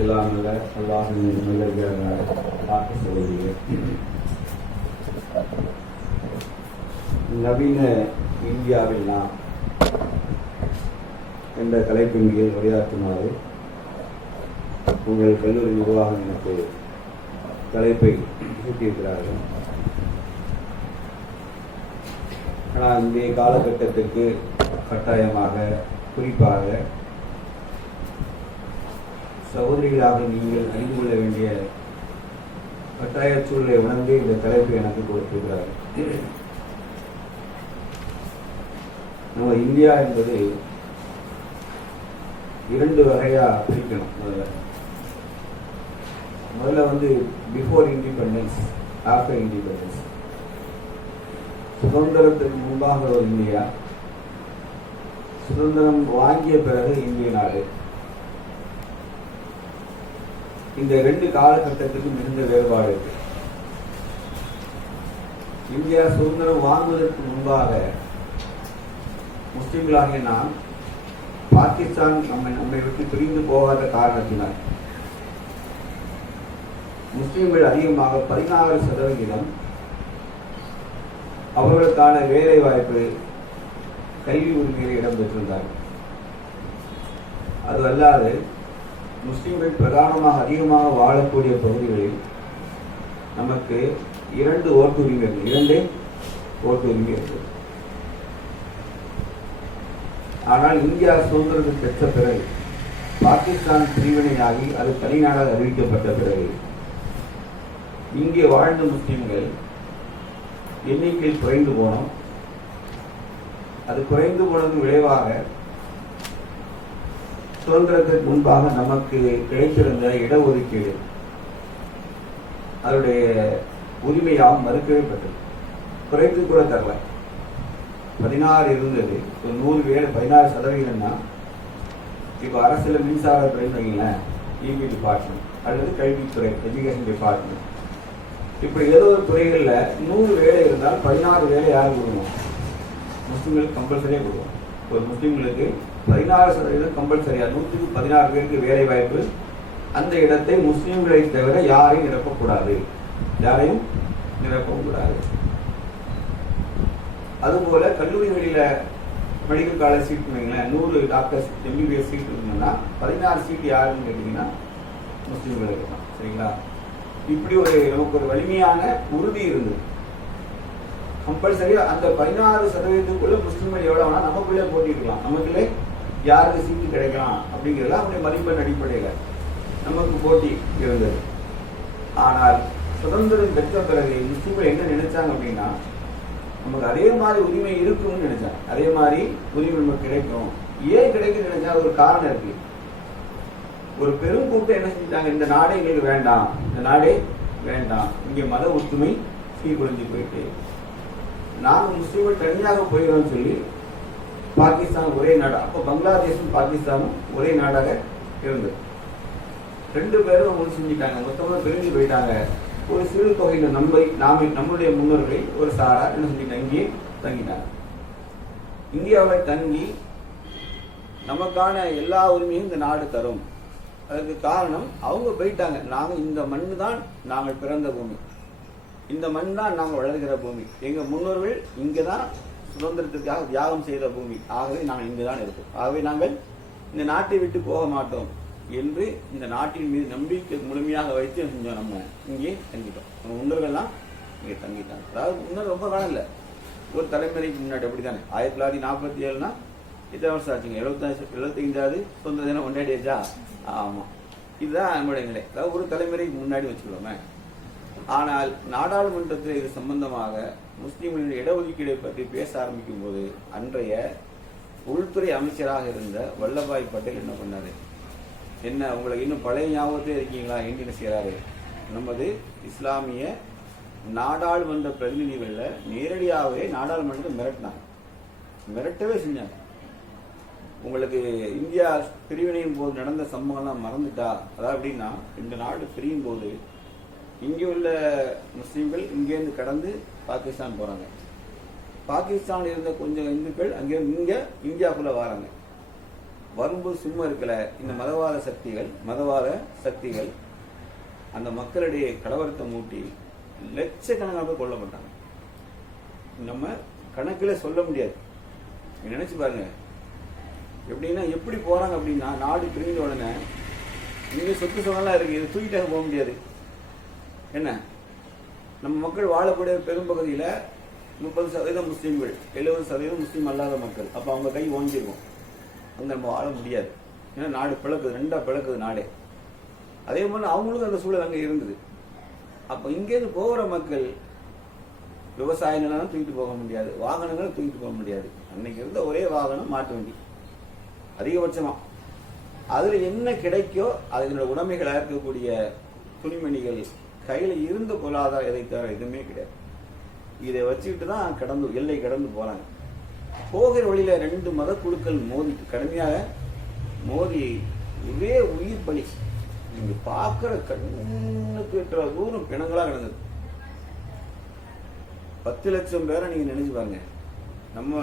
எல்லாம் நல்ல அல்லாஹின் நல்ல பார்க்க சொல்லுவீங்க. நவீன இந்தியாவில் நாம் என்ற தலைப்பின் மீது உரையாற்றுமாறு உங்கள் கல்லூரி நிர்வாகம் எனக்கு தலைப்பை சூட்டியிருக்கிறார்கள். ஆனால் இன்றைய காலகட்டத்திற்கு கட்டாயமாக குறிப்பாக சகோதரிகளாக நீங்கள் அறிந்து கொள்ள வேண்டிய கட்டாய சூழலை உணர்ந்து இந்த தலைப்பு எனக்கு கொடுத்திருக்கிறார். நம்ம இந்தியா என்பது இரண்டு வகையா பிரிக்கணும் முதல்ல. முதல்ல வந்து பிஃபோர் இண்டிபெண்டன்ஸ் ஆஃப்டர் இண்டிபெண்டன்ஸ் சுதந்திரத்துக்கு முன்பாக ஒரு இந்தியா சுதந்திரம் வாங்கிய பிறகு இந்திய நாடு. இந்த ரெண்டு காலகட்டத்துக்கு மிகுந்த வேறுபாடு இருக்கு. இந்தியா சுதந்திரம் வாங்குவதற்கு முன்பாக முஸ்லிம்களாகிய நாம் பாகிஸ்தான் நம்மை நம்மை விட்டு பிரிந்து போகாத காரணத்தினால் முஸ்லிம்கள் அதிகமாக பதினாறு சதவிகிதம் அவர்களுக்கான வேலை வாய்ப்பு கல்வி உரிமையில் இடம்பெற்றிருந்தார்கள் அது அல்லாது முஸ்லிம்கள் பிரதானமாக அதிகமாக வாழக்கூடிய பகுதிகளில் நமக்கு இரண்டு ஓட்டுரிமை இரண்டே ஓட்டுரிமை இருக்கு. ஆனால் இந்தியா சுதந்திரத்தை பெற்ற பிறகு பாகிஸ்தான் பிரிவினையாகி அது தனிநாடாக அறிவிக்கப்பட்ட பிறகு இங்கே வாழ்ந்த முஸ்லிம்கள் எண்ணிக்கையில் குறைந்து போனோம். அது குறைந்து போனதன் விளைவாக சுதந்திரத்திற்கு முன்பாக நமக்கு கிடைத்திருந்த இடஒதுக்கீடு. அதனுடைய உரிமையாக மறுக்கவே பட்டது. குறைத்து கூட தரல. பதினாறு இருந்தது. ஒரு நூறு பேர் பதினாறு சதவீதம்னா இப்போ அரசில் மின்சாரத்துறைன்னு வைங்களேன் இபி டிபார்ட்மெண்ட் அல்லது கல்வித்துறை எஜுகேஷன் டிபார்ட்மெண்ட் இப்படி ஏதோ ஒரு துறைகளில் நூறு வேலை இருந்தால் பதினாறு வேலை யார் கொடுக்கணும்? முஸ்லீம்களுக்கு கம்பல்சரியாக கொடுக்கணும். ஒரு முஸ்லீம்களுக்கு பதினாறு சதவீதம் கம்பல்சரியா நூற்றுக்கு பதினாறு பேருக்கு வேலை வாய்ப்பு அந்த இடத்தை முஸ்லீம்களை தவிர யாரையும் நிரப்பக்கூடாது. யாரையும் நிரப்பக்கூடாது அதுபோல கல்லூரிகளில் மெடிக்கல் காலேஜ் சீட் வைங்களேன் நூறு டாக்டர் எம்பிபிஎஸ் சீட் இருந்ததுன்னா பதினாறு சீட் யாருன்னு கேட்டிங்கன்னா முஸ்லீம்கள் இருக்கலாம் சரிங்களா? இப்படி ஒரு நமக்கு ஒரு வலிமையான உறுதி இருந்தது. கம்பல்சரி அந்த பதினாறு சதவீதத்துக்குள்ள முஸ்லீம்கள் எவ்வளவு வேணால் நமக்குள்ளே போட்டிருக்கலாம். நமக்குள்ளே யாருக்கு சீட்டு கிடைக்கலாம் அப்படிங்கிறத அவருடைய மதிப்பெண் அடிப்படையில் நமக்கு போட்டி இருந்தது. ஆனால் சுதந்திரம் பெற்ற பிறகு முஸ்லீம்கள் என்ன நினைச்சாங்க அப்படின்னா நமக்கு அதே மாதிரி உரிமை இருக்கும்னு நினைச்சாங்க. அதே மாதிரி உரிமை நமக்கு கிடைக்கும். ஏன் கிடைக்கும் நினைச்சா ஒரு காரணம் இருக்கு. ஒரு பெரும் கூட்டம் என்ன செஞ்சாங்க இந்த நாடே எங்களுக்கு வேண்டாம். இந்த நாடே வேண்டாம். இங்கே மத ஒற்றுமை சீர்குலைஞ்சு போயிட்டு. நாங்கள் முஸ்லீம்கள் தனியாக போயிடும் சொல்லி பாகிஸ்தான் ஒரே நாடு. அப்போ பங்களாதேஷும் பாகிஸ்தானும் ஒரே நாடாக இருந்தது. ரெண்டு பேரும் ஒன்று செஞ்சுட்டாங்க. மொத்தமாக பிரிஞ்சு போயிட்டாங்க. ஒரு சிறு தொகையில் நம்பை நாம நம்முடைய முன்னோர்களை ஒரு சாரா என்ன செஞ்சுட்டாங்க? இங்கே தங்கிட்டாங்க. இந்தியாவில் தங்கி நமக்கான எல்லா உரிமையும் இந்த நாடு தரும். அதுக்கு காரணம் அவங்க போயிட்டாங்க. நாங்கள் இந்த மண் தான் நாங்கள் பிறந்த பூமி. இந்த மண் தான் நாங்கள் வளர்கிற பூமி. எங்கள் முன்னோர்கள் இங்கே தான் சுதந்திரத்திற்காக தியாகம் செய்த பூமி. ஆகவே நாங்கள் இங்குதான் இருக்கோம் ஆகவே நாங்கள் இந்த நாட்டை விட்டு போக மாட்டோம் என்று இந்த நாட்டின் மீது நம்பிக்கை முழுமையாக வைத்து கொஞ்சம் நம்ம இங்கே தங்கிட்டோம். நம்ம முன்னோர்கள்லாம் இங்கே தங்கிட்டாங்க. அதாவது முன்னர் ரொம்ப காலம் இல்லை. ஒரு தலைமுறைக்கு முன்னாடி அப்படி தானே ஆயிரத்தி தொள்ளாயிரத்தி நாற்பத்தி ஏழுனா இத்தனை வருஷம் ஆச்சுங்க? எழுபத்தஞ்சு எழுபத்தைந்தாவது சொந்த தினம் கொண்டாடியாச்சா ஆமாம் இதுதான் நம்மளுடைய நிலை. அதாவது ஒரு தலைமுறைக்கு முன்னாடி வச்சுக்கலாமே ஆனால் நாடாளுமன்றத்தில் இது சம்பந்தமாக முஸ்லீம்களின் இடஒதுக்கீடை பற்றி பேச ஆரம்பிக்கும் போது அன்றைய உள்துறை அமைச்சராக இருந்த வல்லபாய் பட்டேல் என்ன பண்ணாரு? என்ன உங்களுக்கு இன்னும் பழைய ஞாபகத்தே இருக்கீங்களா? என்ன செய்கிறாரு நமது இஸ்லாமிய நாடாளுமன்ற பிரதிநிதிகளில் நேரடியாகவே நாடாளுமன்றத்தை மிரட்டினாங்க. மிரட்டவே செஞ்சாங்க. உங்களுக்கு இந்தியா பிரிவினையும் போது நடந்த சம்பவம்லாம் மறந்துட்டா? அதாவது அப்படின்னா இந்த நாடு பிரியும் போது இங்கே உள்ள முஸ்லீம்கள் இங்கேருந்து கடந்து பாகிஸ்தான் போகிறாங்க பாகிஸ்தானில் இருந்த கொஞ்சம் இந்துக்கள் அங்கே இங்கே இந்தியாவுக்குள்ளே வராங்க. வரும்போது சும்மா இருக்கல. இந்த மதவாத சக்திகள் மதவாத சக்திகள் அந்த மக்களிடையே கலவரத்தை மூட்டி லட்சக்கணக்காக கொல்லப்பட்டாங்க நம்ம கணக்கில் சொல்ல முடியாது. நினைச்சு பாருங்க. எப்படின்னா எப்படி போறாங்க அப்படின்னா நாடு பிரிஞ்ச உடனே இங்க சொத்து சுகம்லாம் இருக்கு. இது தூக்கிட்டாக போக முடியாது. என்ன? நம்ம மக்கள் வாழக்கூடிய பெரும்பகுதியில் முப்பது சதவீதம் முஸ்லீம்கள் எழுபது சதவீதம் முஸ்லீம் அல்லாத மக்கள். அப்போ அவங்க கை ஓங்கிருக்கும் அங்க நம்ம வாழ முடியாது. ஏன்னா நாடு பிளக்குது ரெண்டா பிளக்குது நாடே. அதே மாதிரி அவங்களுக்கும் அந்த சூழல் அங்கே இருந்தது. அப்போ இங்கேருந்து போகிற மக்கள் விவசாய நிலம் தூக்கிட்டு போக முடியாது. வாகனங்களும் தூக்கிட்டு போக முடியாது. அன்னைக்கு இருந்த ஒரே வாகனம் மாட்டு வண்டி. அதிகபட்சமாக அதில் என்ன கிடைக்கோ அதனோட உடைமைகளாக இருக்கக்கூடிய துணிமணிகள் கையில் இருந்த பொருளாதாரம் எதை தவிர எதுவுமே கிடையாது. இதை வச்சுக்கிட்டு தான் கடந்து எல்லை கடந்து போறாங்க. போகிற வழியில ரெண்டு மத குழுக்கள் மோதி கடுமையாக மோதி ஒரே உயிர் பலி. நீங்க பார்க்குற கண்ணுக்கு எட்டுற தூரம் பிணங்களாக கிடந்தது. பத்து லட்சம் பேரை நீங்க நினைச்சு பாருங்க. நம்ம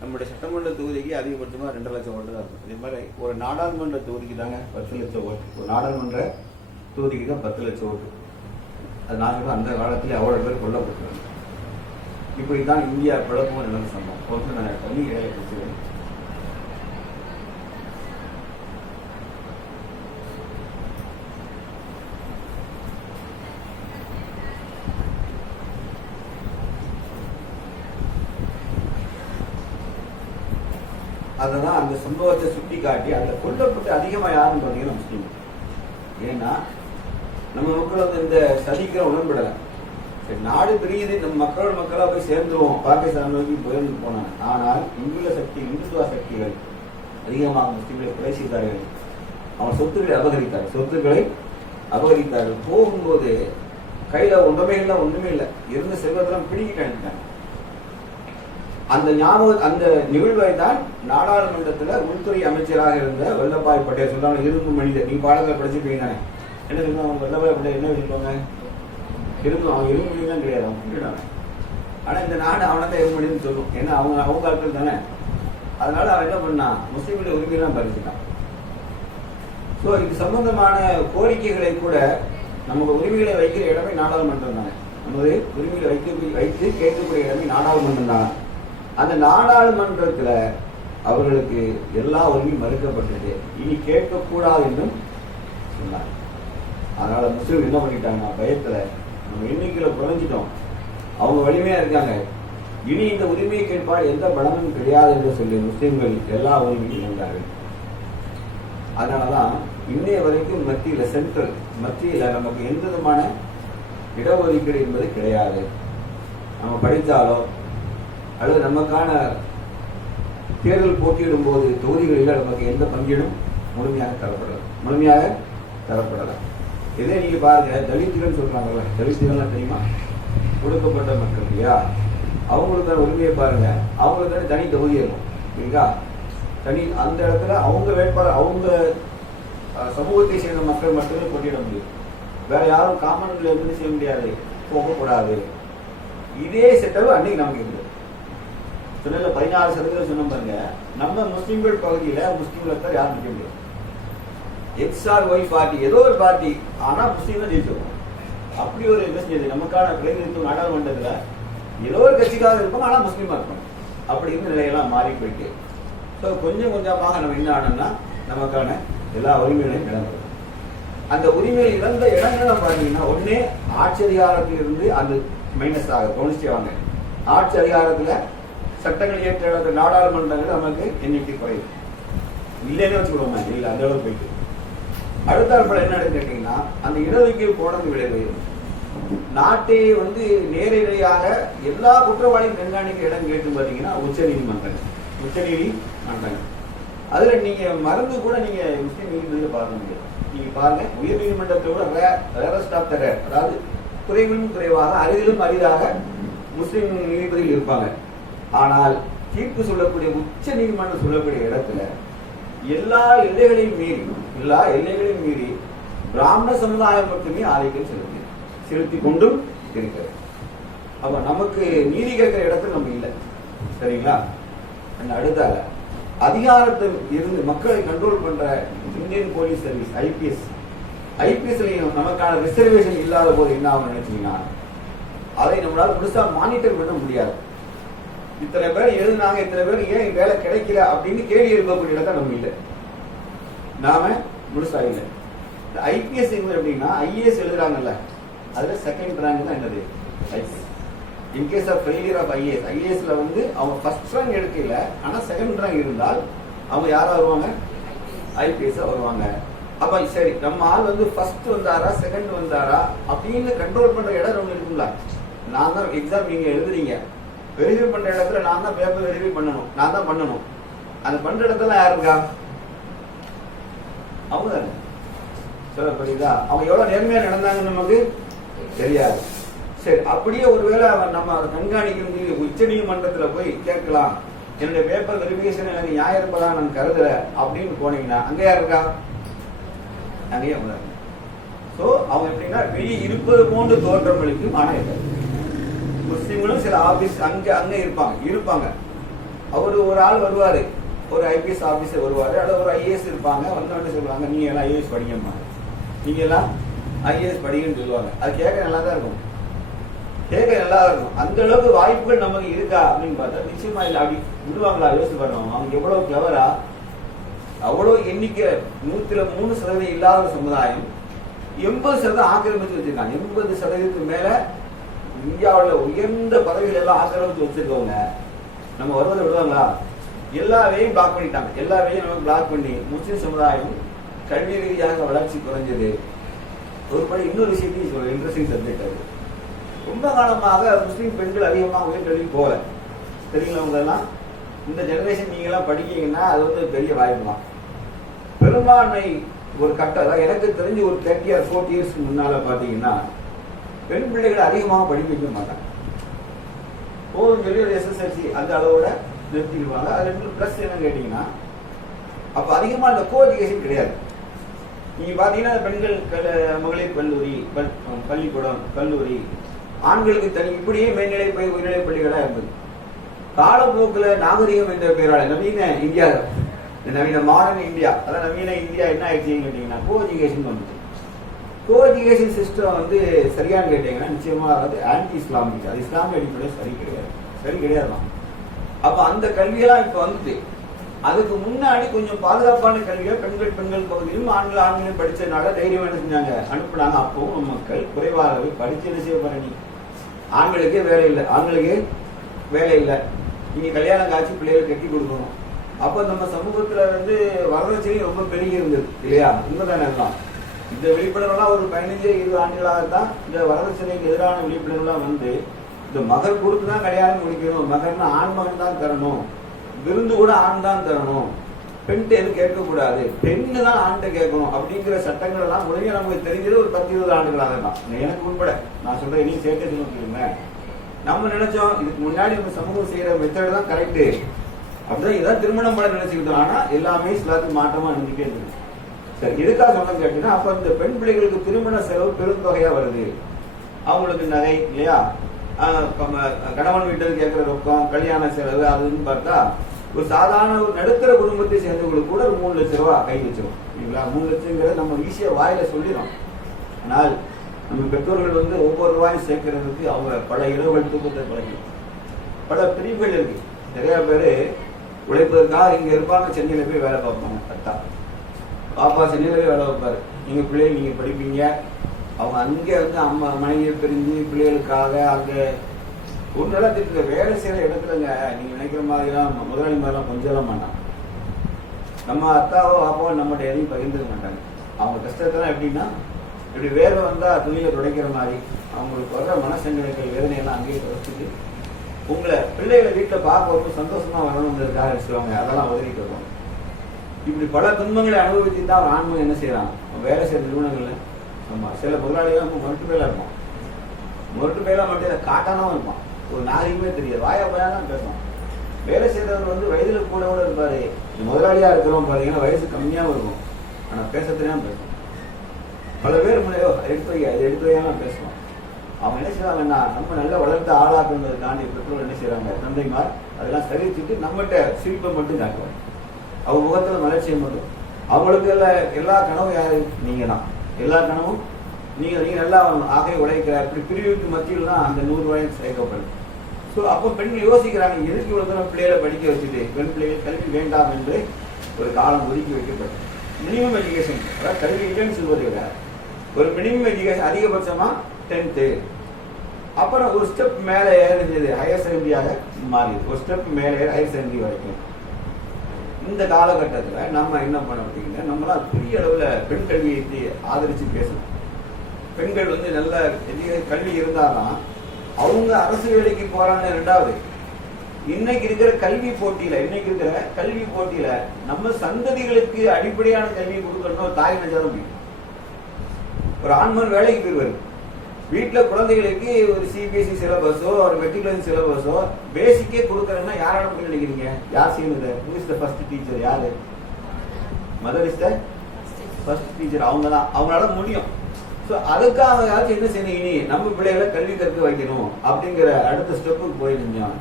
நம்முடைய சட்டமன்ற தொகுதிக்கு அதிகபட்சமாக ரெண்டு லட்சம் ஓட்டு தான் இருக்கும். அதே மாதிரி ஒரு நாடாளுமன்ற தொகுதிக்கு தாங்க பத்து லட்சம் ஓட்டு. ஒரு நாடாளுமன்ற தூதிக்கு தான் பத்து லட்சம் ஓட்டு. அது நான் அந்த காலத்தில் அவ்வளவு பேர் கொல்லப்பட்டாங்க இப்படிதான் இந்தியா பிழப்பும் நடந்த சம்பவம் ஒன்று நான் பண்ணி இடையில பிடிச்சிருவேன் அததான் அந்த சம்பவத்தை சுட்டி காட்டி அதுல கொல்லப்பட்டு அதிகமா யாருன்னு பார்த்தீங்கன்னா முஸ்லீம் ஏன்னா நம்ம மக்கள் வந்து இந்த சதிக்கிற உடன்படலை. சரி நாடு பெரியது நம்ம மக்களோட மக்களா போய் சேர்ந்துருவோம். பாகிஸ்தான் நோக்கி போயிருந்து போனாங்க. ஆனால் இங்குள்ள சக்தி இந்துத்துவ சக்திகள் அதிகமாக முஸ்லீம்களை கொலை செய்தார்கள். அவன் சொத்துக்களை அபகரித்தார்கள். சொத்துக்களை அபகரித்தார்கள். போகும்போது கையில ஒன்றுமே இல்லை ஒண்ணுமே இல்லை. இருந்த செல்வத்தெல்லாம் பிடிக்கிட்டு அந்த ஞாபகம் அந்த நிகழ்வை தான் நாடாளுமன்றத்துல உள்துறை அமைச்சராக இருந்த வல்லபாய் பட்டேல் சொல்றாங்க இரும்பு மனிதர். நீ பாடங்களை படிச்சிருப்பீங்க தானே? என்ன சொல்லுவாங்க அவங்க வல்லபாய் பட்டேல் என்ன எழுதிப்பாங்க இரும்பு அவன் இரும்பு தான் கிடையாது அவங்க சொல்லிடுறாங்க இந்த நாடு அவனை தான் இரும்பு மனிதன் சொல்லும். ஏன்னா அவங்க அவங்க ஆட்கள் தானே. அதனால அவன் என்ன பண்ணான் முஸ்லீம்களுடைய உரிமையெல்லாம் பறிச்சுட்டான். ஸோ இது சம்பந்தமான கோரிக்கைகளை கூட நமக்கு உரிமைகளை வைக்கிற இடமே நாடாளுமன்றம் தானே. நமது உரிமைகளை வைக்க வைத்து கேட்கக்கூடிய இடமே நாடாளுமன்றம் தான். அந்த நாடாளுமன்றத்தில் அவர்களுக்கு எல்லா உரிமையும் மறுக்கப்பட்டது. இனி கேட்கக்கூடாது என்றும் சொன்னார். அதனால முஸ்லீம் என்ன பண்ணிட்டாங்கன்னா பயத்துல நம்ம எண்ணிக்கையில குறைஞ்சிட்டோம். அவங்க வலிமையா இருக்காங்க. இனி இந்த உரிமையை கேட்பால் எந்த பலனும் கிடையாது என்று சொல்லி முஸ்லீம்கள் எல்லா உரிமையும் இழந்தார்கள். அதனாலதான் இன்னைய வரைக்கும் மத்தியில சென்ட்ரல் மத்தியில நமக்கு எந்த விதமான இடஒதுக்கீடு என்பது கிடையாது. நம்ம படித்தாலோ அல்லது நமக்கான தேர்தல் போட்டியிடும் போது தொகுதிகளில் நமக்கு எந்த பங்கீடும் முழுமையாக தரப்படலாம் முழுமையாக தரப்படலாம் இதே நீங்க பாருங்க தலித்துகள் சொல்றாங்கல்ல தலித்துகள்லாம் தெரியுமா? கொடுக்கப்பட்ட மக்கள் இல்லையா? அவங்களுக்கான உரிமையை பாருங்க. அவங்களுக்கான தனி தொகுதி இருக்கும் இல்லைங்களா தனி அந்த இடத்துல அவங்க வேட்பாளர் அவங்க சமூகத்தை சேர்ந்த மக்கள் மட்டுமே கொண்டிட முடியும். வேற யாரும் காமன்ல இருந்து செய்ய முடியாது போகக்கூடாது. இதே செட்டவு அன்னைக்கு நமக்கு இருந்தது. சொன்னல பதினாறு சதவீதம் சொன்ன பாருங்க. நம்ம முஸ்லீம்கள் பகுதியில முஸ்லீம்கள் தான் யாரும் நிற்க முடியாது. எக்ஸ் ஆர் ஒய் பார்ட்டி ஏதோ ஒரு பார்ட்டி ஆனா முஸ்லீம் தான் ஜெயிச்சிருவோம். அப்படி ஒரு மெசேஜ் நமக்கான பிரதிநிதித்துவம் நாடாளுமன்றத்துல ஏதோ ஒரு கட்சிக்காக இருப்போம் ஆனா முஸ்லீமா இருப்போம். அப்படிங்கிற நிலையெல்லாம் மாறி போயிட்டு ஸோ கொஞ்சம் கொஞ்சமாக நம்ம என்ன ஆனோம்னா நமக்கான எல்லா உரிமைகளையும் இழந்தோம். அந்த உரிமையை இழந்த இடங்களை பார்த்தீங்கன்னா ஒன்னே ஆட்சி அதிகாரத்தில் இருந்து அது மைனஸ் ஆக கவனிச்சு வாங்க. ஆட்சி அதிகாரத்துல சட்டங்கள் இயற்ற இடத்துல நாடாளுமன்றங்கள் நமக்கு எண்ணிக்கை குறையுது இல்லைன்னு வச்சுக்கோமா இல்லை அந்த அளவுக்கு போயிட்டு. அடுத்த படம் என்ன கேட்டீங்கன்னா அந்த இடஒதுக்கீடு போனது விளைவு நாட்டை வந்து நேரடியாக எல்லா குற்றவாளியும் கண்காணிக்க இடம் கேட்டு பார்த்தீங்கன்னா உச்ச நீதிமன்றங்கள் உச்ச நீதிமன்றங்கள் அதுல நீங்க மருந்து கூட நீங்க முஸ்லீம் நீதிமன்றத்தில் பார்க்க முடியாது. நீங்க பாருங்க உயர் நீதிமன்றத்தோட ரேரஸ்ட் ஆஃப் த ரேர் அதாவது குறைவிலும் குறைவாக அரிதிலும் அரிதாக முஸ்லீம் நீதிபதிகள் இருப்பாங்க. ஆனால் தீர்ப்பு சொல்லக்கூடிய உச்ச நீதிமன்றம் சொல்லக்கூடிய இடத்துல எல்லா எல்லைகளையும் மீறி எல்லா எல்லைகளையும் மீறி பிராமண சமுதாயம் மட்டுமே ஆதிக்கம் செலுத்தி செலுத்தி கொண்டும் இருக்கிறது. அப்ப நமக்கு நீதி கேட்கிற இடத்துல நம்ம இல்லை. சரிங்களா? அடுத்தால அதிகாரத்தை இருந்து மக்களை கண்ட்ரோல் பண்ற இந்தியன் போலீஸ் சர்வீஸ் ஐபிஎஸ் ஐபிஎஸ்லையும் நமக்கான ரிசர்வேஷன் இல்லாத போது என்ன ஆகும் நினைச்சீங்கன்னா அதை நம்மளால முழுசா மானிட்டர் பண்ண முடியாது. இத்தனை பேர் எழுதுனாங்க இத்தனை பேர் ஏன் வேலை கிடைக்கல அப்படின்னு கேள்வி எழுப்பக்கூடிய இடத்த நம்ம இல்லை. நாம முழுசா இல்லை. இந்த ஐபிஎஸ் எப்படின்னா ஐஏஎஸ் எழுதுறாங்கல்ல அதுல செகண்ட் ரேங்க் தான் என்னது? IPS in case of failure of IAS ஐஏஎஸ்ல வந்து அவங்க ஃபர்ஸ்ட் ரேங்க் எடுக்கல ஆனா செகண்ட் ரேங்க் இருந்தால் அவங்க யாரா வருவாங்க? ஐபிஎஸ் வருவாங்க. அப்ப சரி நம்ம ஆள் வந்து ஃபர்ஸ்ட் வந்தாரா செகண்ட் வந்தாரா அப்படின்னு கண்ட்ரோல் பண்ற இடம் ஒன்று இருக்குங்களா நான் தான் எக்ஸாம் நீங்க எழுதுறீங்க. வெரிஃபை பண்ற இடத்துல நான் தான் பேப்பர் வெரிஃபை பண்ணணும் நான் தான் பண்ணணும். அந்த பண்ற இடத்துல யார் இருக்கா? அவங்க தானே சொல்ல புரியுதா? அவங்க எவ்வளோ நேர்மையாக நடந்தாங்கன்னு நமக்கு தெரியாது. சரி அப்படியே ஒருவேளை அவன் நம்ம அதை கண்காணிக்கணும் உச்ச நீதிமன்றத்தில் போய் கேட்கலாம். என்னுடைய பேப்பர் வெரிஃபிகேஷன் எனக்கு நியாயம் இருப்பதா நான் கருதுல அப்படின்னு போனீங்கன்னா அங்கே யார் இருக்கா? அங்கேயே அவங்க ஸோ அவங்க எப்படின்னா வெளியே இருப்பது போன்று தோற்றம் அளிக்கும் இல்லை முஸ்லீம்களும் சில ஆபீஸ் அங்கே அங்கே இருப்பாங்க இருப்பாங்க. அவர் ஒரு ஆள் வருவார். ஒரு ஐபிஎஸ் ஆஃபீஸர் வருவார் அல்லது ஒரு ஐஏஎஸ் இருப்பாங்க. வந்தோடனே சொல்லுவாங்க நீங்க எல்லாம் ஐஏஎஸ் படிங்கம்மா. நீங்க எல்லாம் ஐஏஎஸ் படிங்கன்னு சொல்லுவாங்க. அது கேட்க நல்லா தான் இருக்கும். கேட்க நல்லா இருக்கும். அந்த அளவுக்கு வாய்ப்புகள் நமக்கு இருக்கா அப்படின்னு பார்த்தா நிச்சயமா இல்லை. அப்படி விடுவாங்களா? யோசிச்சு பண்ணோம் அவங்க எவ்வளவு கிளவரா அவ்வளவு எண்ணிக்கை நூத்துல மூணு சதவீதம் இல்லாத ஒரு சமுதாயம் எண்பது சதவீதம் ஆக்கிரமிச்சு வச்சிருக்காங்க. எண்பது சதவீதத்துக்கு மேல இந்தியாவில் உயர்ந்த பதவிகள் எல்லாம் ஆக்கிரமிச்சு வச்சிருக்கவங்க நம்ம வருவதை விடுவாங்களா? எல்லா வேலையும் பிளாக் பண்ணிட்டாங்க. எல்லா வேலையும் நமக்கு பிளாக் பண்ணி முஸ்லிம் சமுதாயம் கல்வி ரீதியாக வளர்ச்சி குறைஞ்சது. ஒரு படி இன்னொரு விஷயத்தையும் சொல்ல இன்ட்ரெஸ்டிங் சப்ஜெக்ட் அது. ரொம்ப காலமாக முஸ்லீம் பெண்கள் அதிகமாக உயர்கல்வி போகல. தெரியுங்களா எல்லாம் இந்த ஜெனரேஷன் நீங்களாம் படிக்கீங்கன்னா அது வந்து பெரிய வாய்ப்பு தான். பெரும்பான்மை ஒரு கட்டம் எனக்கு தெரிஞ்சு ஒரு தேர்ட்டி ஆர் ஃபோர்ட்டி இயர்ஸ்க்கு முன்னால பாத்தீங்கன்னா பெண் பிள்ளைகளை அதிகமாக படிக்க வைக்க மாட்டாங்க. போதும் சொல்லி ஒரு எஸ்எஸ்எல்சி அந்த அளவோட நிறுத்திடுவாங்க. அது ரெண்டு ப்ளஸ் என்ன கேட்டீங்கன்னா அப்போ அதிகமாக இந்த கோ எஜுகேஷன் கிடையாது. நீங்கள் பார்த்தீங்கன்னா பெண்கள் கல்- மகளிர் கல்லூரி பல்- பள்ளிக்கூடம் கல்லூரி ஆண்களுக்கு தனி இப்படியே மேல்நிலை பள்ளி உயர்நிலை பள்ளிகளாக இருந்தது. காலப்போக்கில் நாகரிகம் என்ற பெயரால் நவீன இந்தியா இந்த நவீன மாடர்ன் இந்தியா அதான் நவீன இந்தியா என்ன ஆயிடுச்சுன்னு கேட்டிங்கன்னா கோ எஜுகேஷன் வந்துச்சு. கோ எஜுகேஷன் சிஸ்டம் வந்து சரியான்னு கேட்டிங்கன்னா நிச்சயமாக அது ஆன்டி இஸ்லாமிக் அது இஸ்லாமிய அடிப்படையில் சரி கிடையாது. சரி கிடையாது தான். அப்ப அந்த கல்வியெல்லாம் இப்ப வந்துட்டு அதுக்கு முன்னாடி கொஞ்சம் பாதுகாப்பான கல்வியை பெண்கள் பெண்கள் பகுதியிலும் ஆண்கள் ஆண்களும் படிச்சதுனால தைரியம் என்ன செஞ்சாங்க? அனுப்புனாங்க. அப்பவும் மக்கள் குறைவாகவே படிச்சு என்ன செய்ய பண்ணி ஆண்களுக்கே வேலை இல்லை. ஆண்களுக்கே வேலை இல்லை. நீங்க கல்யாணம் காய்ச்சி பிள்ளைகளை கட்டி கொடுக்கணும். அப்ப நம்ம சமூகத்துல வந்து வரதட்சணையும் ரொம்ப பெருகி இருந்தது. இல்லையா? உண்மைதானே எல்லாம். இந்த விழிப்புணர்வுலாம் ஒரு பதினஞ்சு இருபது ஆண்டுகளாக தான் இந்த வரதட்சணைக்கு எதிரான விழிப்புணர்வுலாம் வந்து இந்த மகர் கொடுத்து தான் கல்யாணம் முடிக்கணும். மகர்னு ஆண் மகன் தான் தரணும். விருந்து கூட ஆண் தான் தரணும். பெண்கிட்ட எதுவும் கேட்கக்கூடாது. பெண்ணு தான் ஆண்கிட்ட கேட்கணும். அப்படிங்கிற சட்டங்கள் எல்லாம் முழுமையா நமக்கு தெரிஞ்சது ஒரு பத்து இருபது ஆண்டுகளாக தான். எனக்கு உட்பட. நான் சொல்றேன் இனி சேர்த்து சொல்லுங்க நம்ம நினைச்சோம் இதுக்கு முன்னாடி நம்ம சமூகம் செய்யற மெத்தட் தான் கரெக்டு அப்படிதான் இதான் திருமணம் பண்ண நினைச்சுக்கிட்டோம். ஆனா எல்லாமே எல்லாத்துக்கும் மாற்றமா இருந்துட்டே இருக்கு சரி எதுக்காக சொன்னது கேட்டீங்கன்னா அப்ப இந்த பெண் பிள்ளைகளுக்கு திருமண செலவு பெரும் தொகையா வருது. அவங்களுக்கு நகை இல்லையா? கணவன் வீட்டில் கேட்கிற ரொக்கம் கல்யாண செலவு அதுன்னு பார்த்தா ஒரு சாதாரண ஒரு நடுத்தர குடும்பத்தை சேர்ந்தவங்களுக்கு கூட ஒரு மூணு லட்சம் ரூபாய் கை வச்சிரும். இல்லைங்களா? மூணு லட்சங்கிறத நம்ம ஈஸியாக வாயில சொல்லிடும் ஆனால் நம்ம பெற்றோர்கள் வந்து ஒவ்வொரு ரூபாயும் சேர்க்கறதுக்கு அவங்க பல இரவுகள் தூக்கத்தை பழகி பல பிரிவுகள் இருக்கு. நிறையா பேர் உழைப்பதற்காக இங்கே இருப்பாங்க சென்னையில் போய் வேலை பார்ப்பாங்க. கரெக்டாக பாப்பா சென்னையில் போய் வேலை பார்ப்பாரு. நீங்கள் பிள்ளைங்க நீங்கள் படிப்பீங்க. அவங்க அங்கே வந்து அம்மா மனைவியை பிரிஞ்சு பிள்ளைகளுக்காக அங்கே ஒரு திருப்பி வேலை செய்கிற இடத்துலங்க. நீங்கள் நினைக்கிற மாதிரிலாம் முதலாளி மாதிரிலாம் கொஞ்சம் மாட்டாங்க. நம்ம அத்தாவோ அப்பாவோ நம்மகிட்ட எதையும் பகிர்ந்துக்க மாட்டாங்க. அவங்க கஷ்டத்தெல்லாம் எப்படின்னா இப்படி வேர்வை வந்தால் துணியை துடைக்கிற மாதிரி அவங்களுக்கு வர்ற மனசங்கடங்கள் வேதனையெல்லாம் அங்கேயே துடைச்சிட்டு உங்களை பிள்ளைகளை வீட்டில் பார்க்கறப்ப சந்தோஷமா வரணுங்கிறதுக்காக சொல்லுவாங்க அதெல்லாம் உதவிட்டு இருக்கோம் இப்படி பல துன்பங்களை அனுபவிச்சு தான் ஒரு ஆண்மகன் என்ன செய்யறான்? அவன் வேலை செய்கிற நிறுவனங்களில் ஆமா சில முதலாளிகள் முரட்டு பேலா இருப்பான். முரட்டு பேலா மட்டும் இதை காட்டானாவும் இருப்பான். ஒரு நாகரிகமே தெரியாது. வாயா போயா தான் பேசுவான். வேலை செய்யறவர் வந்து வயதில் கூட கூட இருப்பாரு. முதலாளியா இருக்கிறவங்க பாத்தீங்கன்னா வயசு கம்மியாவும் இருக்கும். ஆனா பேச தெரியாம பேசுவான். பல பேர் முன்னாடி எடுத்து வையா இது எடுத்து வையாம பேசுவான். அவங்க என்ன செய்வாங்கன்னா நம்ம நல்லா வளர்த்து ஆளாக்குன்றதுக்காண்டி பெற்றோர் என்ன செய்கிறாங்க தந்தைமார் அதெல்லாம் சரிச்சுட்டு நம்மகிட்ட சிரிப்பை மட்டும் காட்டுவாங்க. அவங்க முகத்துல மலர்ச்சியை மட்டும். அவங்களுக்கு எல்லா எல்லா கனவும் யாரு? நீங்க தான் எல்லா கனவும். நீங்க நீங்க நல்லா ஆகை ஆகவே அப்படி பிரிவுக்கு மத்தியில் தான் அந்த நூறு சேர்க்கப்படும். ஸோ அப்போ பெண்கள் யோசிக்கிறாங்க எதுக்கு இவ்வளவு தூரம் பிள்ளைகளை படிக்க வச்சுட்டு பெண் பிள்ளைகள் கல்வி வேண்டாம் என்று ஒரு காலம் ஒதுக்கி வைக்கப்படும் மினிமம் எஜுகேஷன் அதாவது கல்வி இல்லைன்னு சொல்வது விட ஒரு மினிமம் எஜுகேஷன் அதிகபட்சமா டென்த்து அப்புறம் ஒரு ஸ்டெப் மேலே ஏறிஞ்சது ஹையர் செகண்டரியாக மாறி ஒரு ஸ்டெப் மேலே ஏறி ஹையர் செகண்டரி வரைக்கும். இந்த காலகட்டத்தில் நம்ம என்ன பண்ண அப்படிங்கன்னா நம்மளாம் பெரிய அளவில் பெண் கல்வியை ஆதரித்து பேசணும். பெண்கள் வந்து நல்ல கல்வி இருந்தால்தான் அவங்க அரசு வேலைக்கு போறாங்க ரெண்டாவது. இன்னைக்கு இருக்கிற கல்வி போட்டியில இன்னைக்கு இருக்கிற கல்வி போட்டியில நம்ம சந்ததிகளுக்கு அடிப்படையான கல்வி கொடுக்கணும் தாய் நினைச்சாதான் முடியும். ஒரு ஆண்மன் வேலைக்கு போயிருவாரு வீட்டில் குழந்தைகளுக்கு ஒரு சிபிஎஸ்சி சிலபஸோ ஒரு மெட்ரிகுலேஷன் சிலபஸோ பேசிக்கே கொடுக்குறேன்னா யாரால முடியும் நினைக்கிறீங்க யார் செய்யணுது who is the first teacher யார்? Mother is the first teacher அவங்க தான் அவங்களால முடியும். ஸோ அதுக்காக யாச்சும் என்ன செய்யணும்? இனி நம்ம பிள்ளைகளை கல்வி கற்க வைக்கணும் அப்படிங்கிற அடுத்த ஸ்டெப்புக்கு போய் நின்றோம்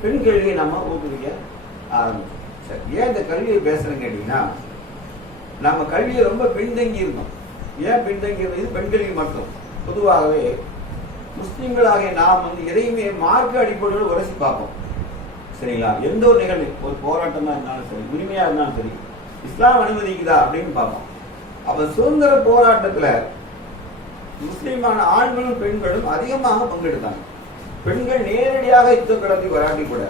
பெண் கல்வியை நம்ம ஊக்குவிக்க ஆரம்பிச்சோம். சரி ஏன் இந்த கல்வியை பேசுறேன்னு கேட்டீங்கன்னா நம்ம கல்வியை ரொம்ப பின்தங்கி இருக்கோம் ஏன் பின்தங்கி இருந்தோம் இது பெண் கல்வி மட்டும். பொதுவாகவே முஸ்லிம்களாகிய நாம் வந்து எதையுமே மார்க்க அடிப்படையோடு உரசி பார்ப்போம். சரிங்களா? எந்த ஒரு நிகழ்வு ஒரு போராட்டமா இருந்தாலும் சரி உரிமையா இருந்தாலும் சரி இஸ்லாம் அனுமதிக்குதா அப்படின்னு பார்ப்போம். அப்ப சுதந்திர போராட்டத்துல முஸ்லீமான ஆண்களும் பெண்களும் அதிகமாக பங்கெடுத்தாங்க. பெண்கள் நேரடியாக யுத்த கடத்தி வராட்டி கூட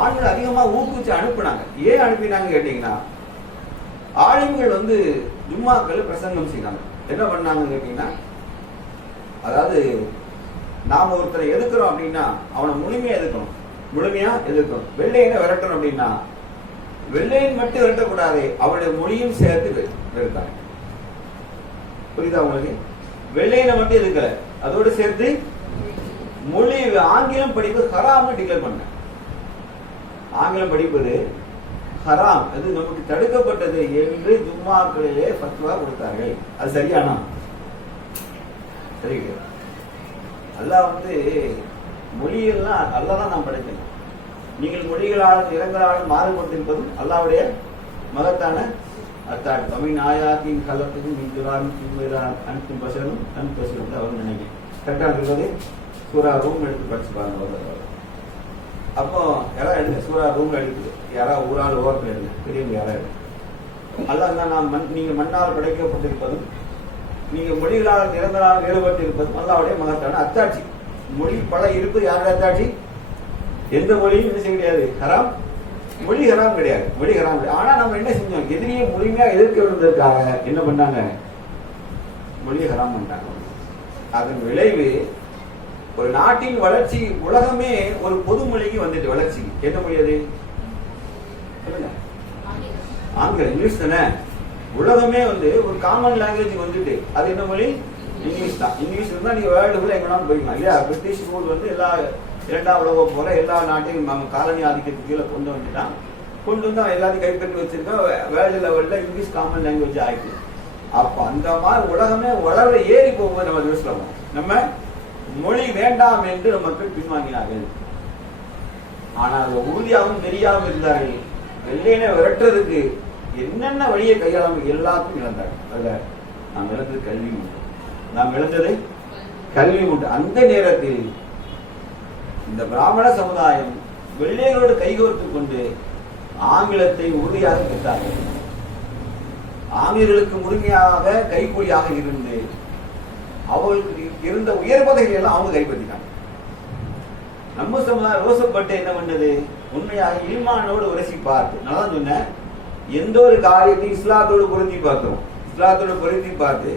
ஆண்கள் அதிகமாக ஊக்குவிச்சு அனுப்புனாங்க. ஏன் அனுப்பினாங்க கேட்டீங்கன்னா ஆளுங்கள் வந்து ஜும்மாக்கள் பிரசங்கம் செய்தாங்க. என்ன பண்ணாங்கன்னு கேட்டீங்கன்னா அதாவது நாம ஒருத்தரை எதுக்கிறோம் அப்படின்னா அவனை முழுமையா எதுக்கணும் முழுமையா எதிர்க்கணும். வெள்ளையனை விரட்டணும் அப்படின்னா வெள்ளையன் மட்டும் விரட்டக்கூடாது அவனுடைய மொழியும் சேர்த்து வெ- புரியுதா உங்களுக்கு? வெள்ளையனை மட்டும் எதுக்கல அதோடு சேர்த்து மொழி ஆங்கிலம் படிப்பு ஹராம்னு டிக்ளேர் பண்ண. ஆங்கிலம் படிப்பது ஹராம். அது நமக்கு தடுக்கப்பட்டது என்று ஜும்மாக்களிலே ஃபத்வா கொடுத்தார்கள். அது சரியானா? சரி அல்லாஹ் வந்து மொழியெல்லாம் அல்லாஹ் தான் நாம் படைக்கணும் நீங்கள் மொழிகளாலும் நிறங்களாலும் மாறுபட்டிருப்பதும் அல்லாவுடைய மகத்தான அத்தாடு தமிழ் ஆயாத்தின் கலத்துக்கும் மின்துரான் சிம்மிரான் அனுப்பும் பசனும் அனுப்பு பசனும் அவர் நினைக்கிறேன். கரெக்டாக இருக்கிறது சூறா ரூம் எடுத்து படிச்சு பாருங்க அப்போ யாராவது எடுங்க சூறா ரூம் எடுக்குது யாராவது ஒரு ஆள் ஓரத்தில் எடுங்க பெரியவங்க யாராவது எடுங்க அல்லாஹ் தான் மண் நீங்கள் மண்ணால் படைக்கப்பட்டிருப்பதும் நீங்க மொழிகளால் நிறங்களால் வேறுபட்டிருப்பதும் அல்லாவுடைய மகத்தான அத்தாட்சி. மொழி பல இருப்பு யாருடைய அத்தாட்சி? எந்த மொழியும் என்ன செய்ய கிடையாது ஹராம். மொழி ஹராம் கிடையாது. மொழி ஹராம் கிடையாது. ஆனா நம்ம என்ன செஞ்சோம்? எதிரியை முழுமையா எதிர்க்க விடுவதற்காக என்ன பண்ணாங்க? மொழி ஹராம் பண்ணிட்டாங்க. அதன் விளைவு ஒரு நாட்டின் வளர்ச்சி உலகமே ஒரு பொது மொழிக்கு வந்துட்டு வளர்ச்சி. என்ன மொழி அது? சொல்லுங்க. ஆங்கிலம். இங்கிலீஷ் தானே? உலகமே வந்து ஒரு காமன் லாங்குவேஜ் வந்துட்டு அது என்ன மொழி? இங்கிலீஷ் தான். இங்கிலீஷ் இருந்தா நீங்க வேர்ல்டு ஃபுல்லா எங்கனாலும் வேணாலும் போய்க்கலாம் இல்லையா? பிரிட்டிஷ் ரூல் வந்து எல்லா இரண்டாம் உலக போல எல்லா நாட்டையும் நம்ம காலனி ஆதிக்கத்துக்கு கீழே கொண்டு வந்துட்டான். கொண்டு வந்து அவன் எல்லாத்தையும் கைப்பற்றி வச்சிருக்கான். வேர்ல்டு லெவல்ல இங்கிலீஷ் காமன் லாங்குவேஜ் ஆயிடுச்சு அப்ப அந்த மாதிரி உலகமே வளர ஏறி போகும்போது நம்ம நியூஸ்ல நம்ம மொழி வேண்டாம் என்று மக்கள் பின்வாங்கினார்கள். ஆனால் உறுதியாகவும் தெரியாமல் இருந்தார்கள். வெள்ளையினை விரட்டுறதுக்கு என்னென்ன வழியை கையாளாமல் எல்லாத்தையும் இழந்தாங்க அதுல நாம் இழந்தது கல்வி உண்டு. நாம் இழந்தது கல்வி உண்டு. அந்த நேரத்தில் இந்த பிராமண சமுதாயம் வெள்ளையர்களோடு கைகோர்த்து கொண்டு ஆங்கிலத்தை உறுதியாக பெற்றார்கள் ஆங்கிலர்களுக்கு முழுமையாக கைகூலியாக இருந்து அவர்களுக்கு இருந்த உயர் பதவிகள் எல்லாம் அவங்க கைப்பற்றினாங்க. நம்ம சமுதாயம் ரோசப்பட்டு என்ன பண்ணது உண்மையாக ஈமானோடு உரசி பார்த்து. நான் தான் சொன்னேன். எந்த ஒரு காரியத்தையும் இஸ்லாத்தோடு பொருத்தி பார்க்கிறோம் இஸ்லாத்தோடு பொருத்தி பார்த்து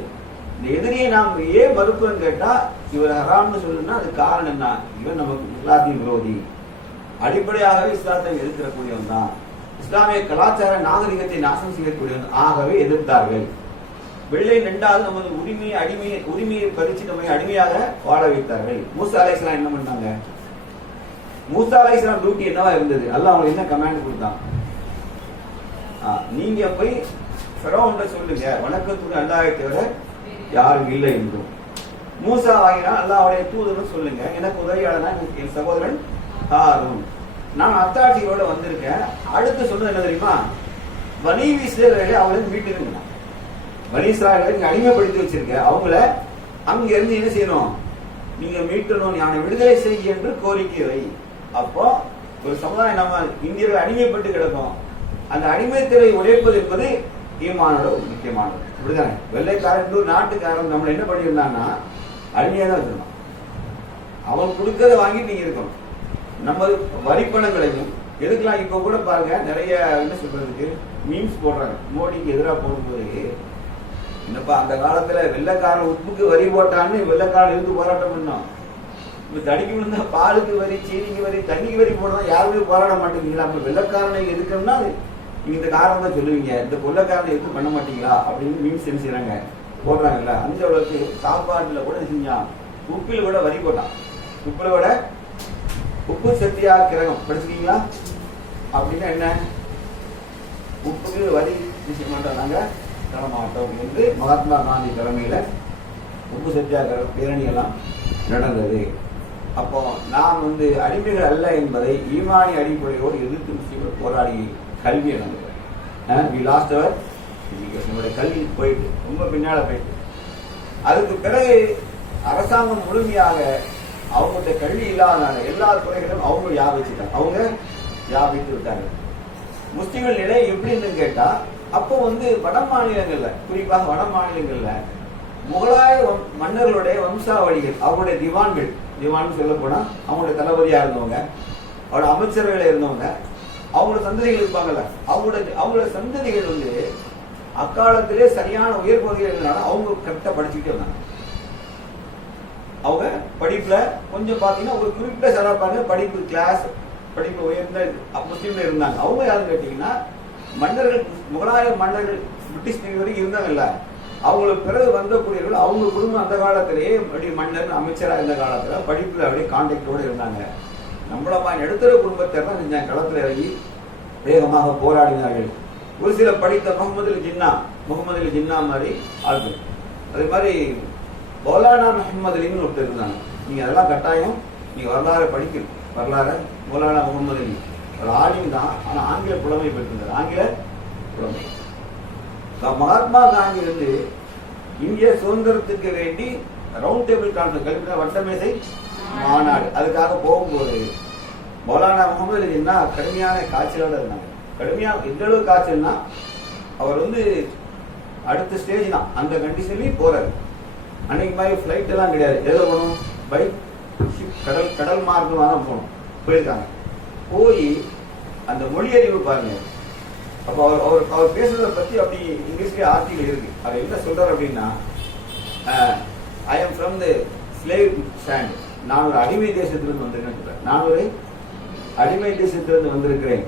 இந்த எதிரியை நாம் ஏன் மறுக்கிறோம் கேட்டா இவர் ஹராம்னு சொல்லுன்னா அது காரணம் என்ன? இவன் நமக்கு இஸ்லாத்தின் விரோதி. அடிப்படையாகவே இஸ்லாத்தை எதிர்க்கிறக்கூடியவன் தான். இஸ்லாமிய கலாச்சார நாகரிகத்தை நாசம் செய்யக்கூடியவன் ஆகவே எதிர்த்தார்கள். வெள்ளை ரெண்டாவது நமது உரிமையை அடிமையை உரிமையை பறிச்சு நம்மை அடிமையாக வாழ வைத்தார்கள். மூசா அலைஸ்லாம் என்ன பண்ணாங்க? மூசா அலைஸ்லாம் டியூட்டி என்னவா இருந்தது? அல்ல அவங்களுக்கு என்ன கமாண்ட் கொடுத்தான்? நீங்க போய் ஃபெரோன்ட்ட சொல்லுங்க. வணக்கத்துக்கு அல்லாஹ்வை தவிர யாரும் இல்லை என்றும். மூசா ஆகினா அல்லாஹ்வுடைய தூதர்னு சொல்லுங்க. எனக்கு உதவியாளனா என் சகோதரன் ஹாரூன். நான் அத்தாட்சியோட வந்திருக்கேன். அடுத்து சொன்னது என்ன தெரியுமா? வனி இஸ்ரேலர்களை அவளை மீட்டுருங்க வனி இஸ்ராயலை நீங்க அடிமைப்படுத்தி வச்சிருக்க. அவங்கள அங்க இருந்து என்ன செய்யணும்? நீங்க மீட்டணும். ஞான விடுதலை செய்ய என்று கோரிக்கை வை. அப்போ ஒரு சமுதாயம் நம்ம இந்தியர்கள் அடிமைப்பட்டு கிடக்கும். அந்த அடிமைத்தலை உழைப்பது என்பது ஈமானோட ஒரு முக்கியமானது. அப்படிதானே வெள்ளைக்காரன் நாட்டுக்காரன் நம்மளை என்ன பண்ணியிருந்தான்னா அடிமையா தான் வச்சிருந்தான். அவன் கொடுக்கறத வாங்கிட்டு நீங்க இருக்கணும். நம்ம வரிப்பணங்களையும் எதுக்கெல்லாம் இப்ப கூட பாருங்க நிறைய என்ன சொல்றதுக்கு மீம்ஸ் போடுறாங்க. மோடிக்கு எதிராக போடும்போது என்னப்பா அந்த காலத்துல வெள்ளைக்காரன் உப்புக்கு வரி போட்டான்னு வெள்ளைக்காரன் இருந்து போராட்டம் பண்ணோம் இப்ப தடிக்கு விழுந்தா பாலுக்கு வரி சீனிக்கு வரி தண்ணிக்கு வரி போடுறதா யாருமே போராட மாட்டேங்கிறீங்களா? அப்ப வெள்ளைக்காரனை எதுக்குன்னா அது? இந்த காரணம் தான் சொல்லுவீங்க. இந்த கொள்ளைக்காரனை எதுவும் பண்ண மாட்டீங்களா? அப்படின்னு மீன் என்ன செய்யறாங்க போடுறாங்கல்ல. அந்த அளவுக்கு சாப்பாட்டுல கூட செஞ்சான். உப்பில் கூட வரி போட்டான். உப்புல விட உப்பு சத்தியா கிரகம். படிச்சுக்கீங்களா அப்படின்னா என்ன? உப்புக்கு வரி செய்ய மாட்டோம் நாங்க தர மாட்டோம் என்று மகாத்மா காந்தி தலைமையில உப்பு சத்தியாகிரக பேரணி எல்லாம் நடந்தது. அப்போ நாம் வந்து அடிமைகள் அல்ல என்பதை ஈமானி அடிப்படையோடு எதிர்த்து முஸ்லீம்கள் போராடி கல்வி இழந்தது வி லாஸ்ட் அவர் நம்மளுடைய கல்வி போயிட்டு ரொம்ப பின்னால போயிட்டு. அதுக்கு பிறகு அரசாங்கம் முழுமையாக அவங்கள்ட்ட கல்வி இல்லாதனால எல்லா துறைகளும் அவங்க யாபிச்சுட்டாங்க அவங்க யாபித்து விட்டாங்க முஸ்லிம்கள் நிலை எப்படின்னு கேட்டா அப்போ வந்து வட மாநிலங்கள்ல குறிப்பாக வட மாநிலங்கள்ல முகலாய வம்- மன்னர்களுடைய வம்சாவளிகள் அவங்களுடைய திவான்கள் திவான் சொல்ல போனா அவங்களுடைய தளபதியா இருந்தவங்க அவரோட அமைச்சரவையில் இருந்தவங்க அவங்களோட சந்ததிகள் இருப்பாங்கல்ல. அவங்களோட அவங்களோட சந்ததிகள் வந்து அக்காலத்திலே சரியான உயர் பகுதியில் இருந்தனால அவங்க கரெக்டா படிச்சுக்கிட்டே வந்தாங்க அவங்க படிப்புல கொஞ்சம் பாத்தீங்கன்னா ஒரு குறிப்பிட்ட சில படிப்பு கிளாஸ் படிப்பு உயர்ந்த முஸ்லீம்ல இருந்தாங்க. அவங்க யாருன்னு கேட்டீங்கன்னா மன்னர்கள் முகலாய மன்னர்கள் பிரிட்டிஷ் நீதி வரைக்கும் இருந்தாங்கல்ல. அவங்களுக்கு பிறகு வந்தக்கூடியவர்கள் அவங்க குடும்பம் அந்த காலத்திலேயே அப்படி மன்னர் அமைச்சராக இருந்த காலத்துல படிப்புல அப்படியே கான்டாக்டோட இருந்தாங்க. நம்மள மாதிரி நடுத்தர குடும்பத்தை தான் செஞ்சாங்க. களத்தில் இறங்கி வேகமாக போராடினார்கள். ஒரு சில படித்த முகமது ஜின்னா முகமது அலி ஜின்னா மாதிரி ஆட்கள். அதே மாதிரி மௌலானா முகமது அலின்னு ஒருத்தர் இருந்தாங்க. நீங்கள் அதெல்லாம் கட்டாயம் நீங்கள் வரலாறு படிக்கணும். வரலாறு மௌலானா முகமது அலி. ஒரு ஆலிம் தான். ஆனால் ஆங்கில புலமை பெற்றிருந்தார். ஆங்கில புலமை. மகாத்மா காந்தி வந்து இந்திய சுதந்திரத்துக்கு வேண்டி ரவுண்ட் டேபிள் கான்ஃபரன்ஸ் கல்வினா வட்டமேசை மாநாடு. அதுக்காக போகும்போது மௌலானா முகமது அலி கடுமையான காய்ச்சலோட இருந்தாங்க. கடுமையா எந்த அளவு காய்ச்சல்னா அவர் வந்து அடுத்த ஸ்டேஜ் தான். அந்த கண்டிஷன்லயும் போறாரு. அன்னைக்கு மாதிரி ஃப்ளைட் எல்லாம் கிடையாது. எதில் போகணும்? பைக் ஷிப் கடல் கடல் மார்க்கமாக தான் போகணும். போயிருக்காங்க. போய் அந்த மொழி அறிவு பாருங்க. அப்போ அவர் அவர் அவர் பேசுறதை பத்தி அப்படி இங்கிலீஷ்லேயே ஆர்டிகல் இருக்கு. அவர் என்ன சொல்றாரு அப்படின்னா I am from the slave stand நான் ஒரு அடிமை தேசத்திலிருந்து வந்திருக்கேன் நான் ஒரு அடிமை தேசத்திலிருந்து வந்திருக்கிறேன்.